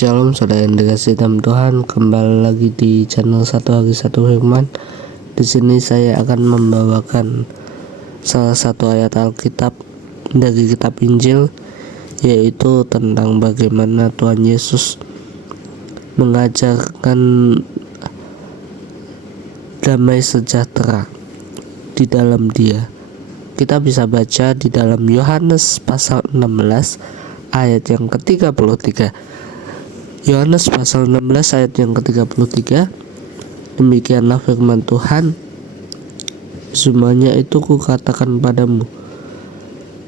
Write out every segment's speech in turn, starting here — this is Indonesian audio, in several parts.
Shalom saudara yang dikasihi dalam Tuhan, kembali lagi di channel Satu Hari Satu Firman. Di sini saya akan membawakan salah satu ayat Alkitab dari kitab Injil, yaitu tentang bagaimana Tuhan Yesus mengajarkan damai sejahtera di dalam Dia. Kita bisa baca di dalam Yohanes pasal 16 ayat yang ke-33. Yohanes pasal 16 ayat yang ke-33. Demikianlah firman Tuhan, semuanya itu kukatakan padamu,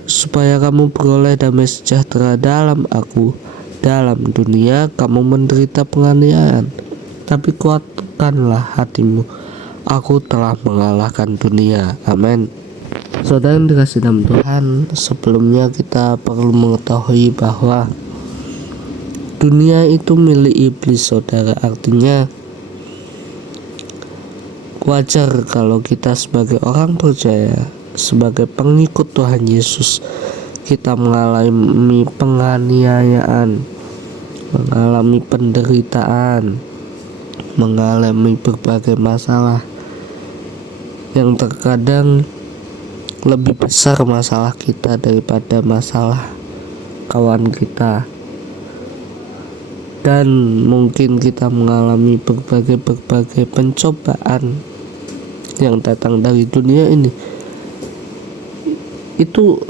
supaya kamu beroleh damai sejahtera dalam aku. Dalam dunia kamu menderita penganiayaan, tapi kuatkanlah hatimu, aku telah mengalahkan dunia. Amin. Saudara yang dikasihi dalam Tuhan, sebelumnya kita perlu mengetahui bahwa dunia itu milik iblis, saudara. Artinya wajar kalau kita sebagai orang percaya, sebagai pengikut Tuhan Yesus, kita mengalami penganiayaan, mengalami penderitaan, mengalami berbagai masalah yang terkadang lebih besar masalah kita daripada masalah kawan kita. Dan mungkin kita mengalami berbagai pencobaan yang datang dari dunia ini. Itu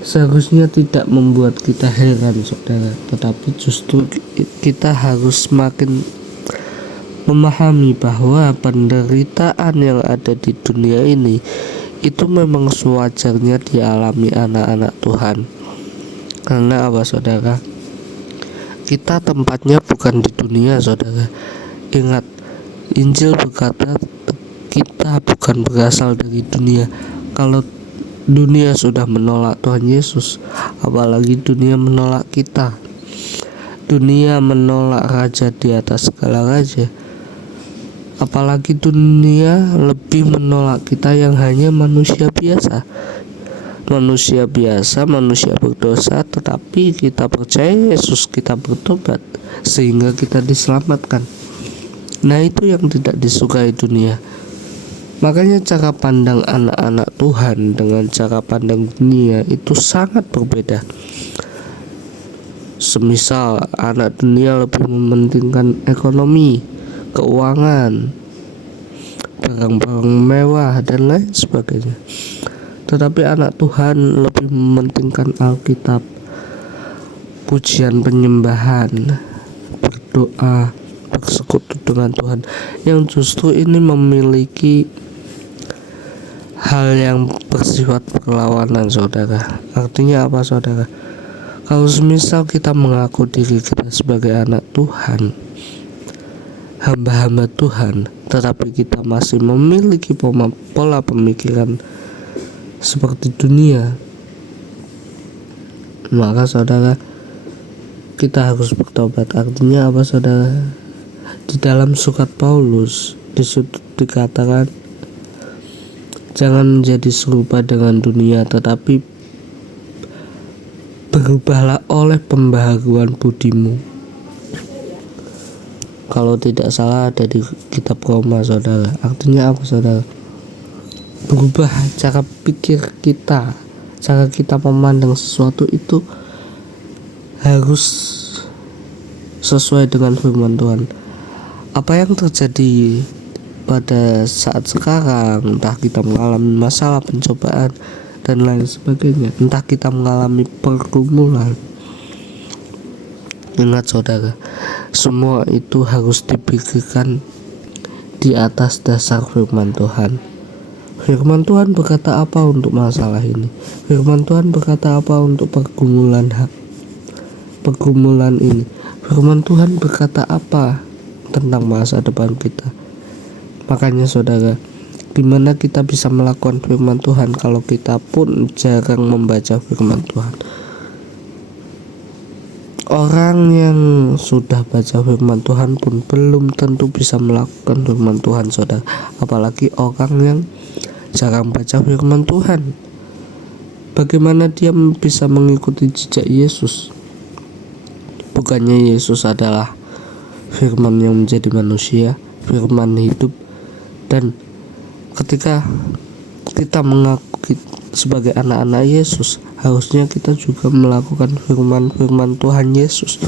seharusnya tidak membuat kita heran, saudara, tetapi justru kita harus semakin memahami bahwa penderitaan yang ada di dunia ini itu memang sewajarnya dialami anak-anak Tuhan. Karena apa, saudara? Kita tempatnya bukan di dunia, saudara. Ingat, Injil berkata kita bukan berasal dari dunia. Kalau dunia sudah menolak Tuhan Yesus, apalagi dunia menolak kita. Dunia menolak raja di atas segala raja, apalagi dunia lebih menolak kita yang hanya manusia biasa. Manusia biasa, manusia berdosa, tetapi kita percaya Yesus, kita bertobat sehingga kita diselamatkan. Nah, itu yang tidak disukai dunia. Makanya cara pandang anak-anak Tuhan dengan cara pandang dunia itu sangat berbeda. Semisal anak dunia lebih mementingkan ekonomi, keuangan, barang-barang mewah dan lain sebagainya. Tetapi anak Tuhan lebih mementingkan Alkitab, pujian penyembahan, berdoa, bersekutu dengan Tuhan, yang justru ini memiliki hal yang bersifat berlawanan, saudara. Artinya apa, saudara? Kalau semisal kita mengaku diri kita sebagai anak Tuhan, hamba-hamba Tuhan, tetapi kita masih memiliki pola pemikiran seperti dunia, maka saudara, kita harus bertobat. Artinya apa, saudara? Di dalam surat Paulus dikatakan, jangan menjadi serupa dengan dunia, tetapi berubahlah oleh pembaharuan budimu. Kalau tidak salah ada di kitab Roma, saudara. Artinya apa, saudara? Berubah cara pikir kita, cara kita memandang sesuatu itu harus sesuai dengan firman Tuhan. Apa yang terjadi pada saat sekarang, entah kita mengalami masalah, pencobaan dan lain sebagainya, entah kita mengalami pergumulan, ingat, saudara, semua itu harus dipikirkan di atas dasar firman Tuhan. Firman Tuhan berkata apa untuk masalah ini? Firman Tuhan berkata apa untuk pergumulan ini? Firman Tuhan berkata apa tentang masa depan kita? Makanya, saudara, gimana kita bisa melakukan firman Tuhan kalau kita pun jarang membaca firman Tuhan? Orang yang sudah baca firman Tuhan pun belum tentu bisa melakukan firman Tuhan, saudara. Apalagi orang yang jarang baca firman Tuhan. Bagaimana dia bisa mengikuti jejak Yesus? Bukannya Yesus adalah firman yang menjadi manusia, firman hidup, dan ketika kita mengaku sebagai anak-anak Yesus, harusnya kita juga melakukan firman-firman Tuhan Yesus,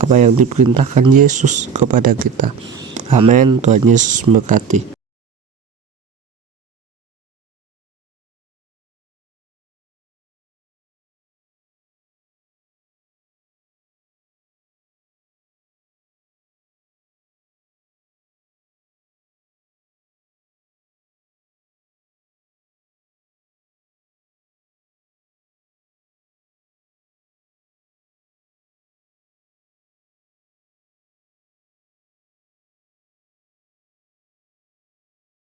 apa yang diperintahkan Yesus kepada kita. Amin. Tuhan Yesus memberkati.